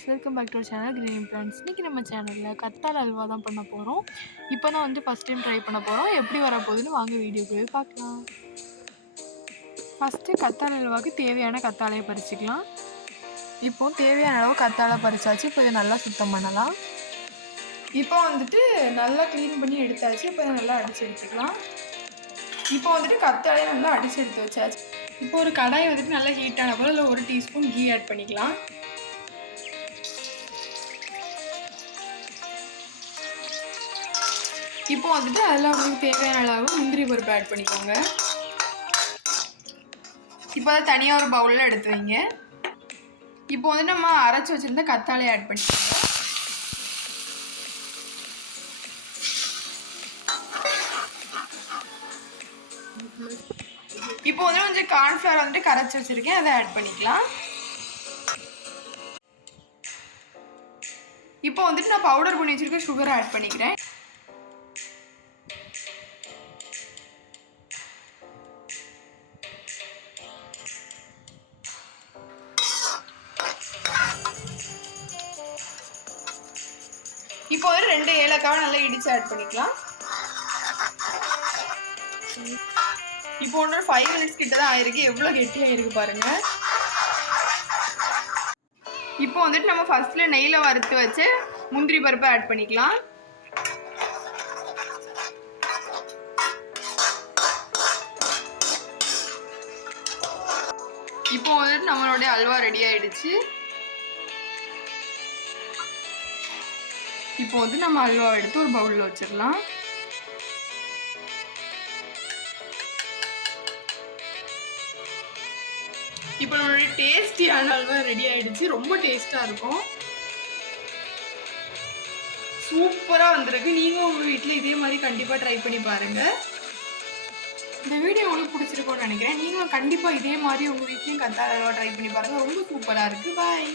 guys, welcome back to our channel Green Plants. இன்னைக்கு நம்ம சேனல்ல கத்தாழை அல்வா தான் பண்ண போறோம். இப்போதான் வந்து ஃபர்ஸ்ட் டைம் ட்ரை பண்ண போறோம். எப்படி வர போகுதுன்னு வாங்க வீடியோக்குள்ள பார்க்கலாம். ஃபர்ஸ்ட் கத்தாழை அல்வாக்கு தேவையான கத்தாழையை பறிச்சுக்கலாம். இப்போ தேவையான அளவு கத்தாழை பறிச்சாச்சு. இப்போ இதை நல்லா சுத்தம் பண்ணலாம். இப்போ வந்துட்டு நல்லா க்ளீன் பண்ணி எடுத்தாச்சு. இப்போ இதை நல்லா அடிச்சு எடுத்துக்கலாம். இப்போ வந்துட்டு கத்தாழையை நல்லா அடிச்சு எடுத்து வச்சாச்சு. இப்போ ஒரு கடாயை வந்துட்டு நல்லா ஹீட் ஆன போல அதில் 1 டீஸ்பூன் கீ ஆட் பண்ணிக்கலாம். இப்போ வந்துட்டு அதில் உங்களுக்கு தேவையான அளவு முந்திரி பருப்பு ஆட் பண்ணிக்கோங்க. இப்போ அதை தனியாக ஒரு பவுலில் எடுத்து வைங்க. இப்போ வந்து நம்ம அரைச்சி வச்சுருந்த கத்தாழையை ஆட் பண்ணிக்கோங்க. இப்போ வந்து கொஞ்சம் கார்ன்ஃப்ளவர் வந்துட்டு கரைச்சி வச்சுருக்கேன், அதை ஆட் பண்ணிக்கலாம். இப்போ வந்துட்டு நான் பவுடர் பண்ணி வச்சுருக்க சுகரை ஆட் பண்ணிக்கிறேன். இப்போ ஒரு 2 ஏலக்காவை நல்லா இடிச்சு ஆட் பண்ணிக்கலாம். இப்போ ஒரு 5 மினிட்ஸ் கிட்ட தான் ஆயிருக்கு. எவ்வளோ கெட்டியாக இருக்கு பாருங்க. இப்போ வந்துட்டு நம்ம ஃபர்ஸ்ட்ல நெய்யில் வறுத்து வச்சு முந்திரி பருப்பை ஆட் பண்ணிக்கலாம். இப்போ வந்துட்டு நம்மளுடைய அல்வா ரெடி ஆயிடுச்சு. இப்போ வந்து நம்ம அல்வா எடுத்து ஒரு பவுலில் வச்சிடலாம். இப்போ நம்மளுடைய டேஸ்டியான அல்வா ரெடி ஆயிடுச்சு. ரொம்ப டேஸ்டா இருக்கும், சூப்பரா வந்திருக்கு. நீங்க உங்க வீட்டில் இதே மாதிரி கண்டிப்பா ட்ரை பண்ணி பாருங்க. இந்த வீடியோ உங்களுக்கு பிடிச்சிருக்கும்னு நினைக்கிறேன். நீங்களும் கண்டிப்பா இதே மாதிரி உங்க வீட்லயும் கத்தாழை அல்வா ட்ரை பண்ணி பாருங்க. ரொம்ப சூப்பரா இருக்கு. பாய்.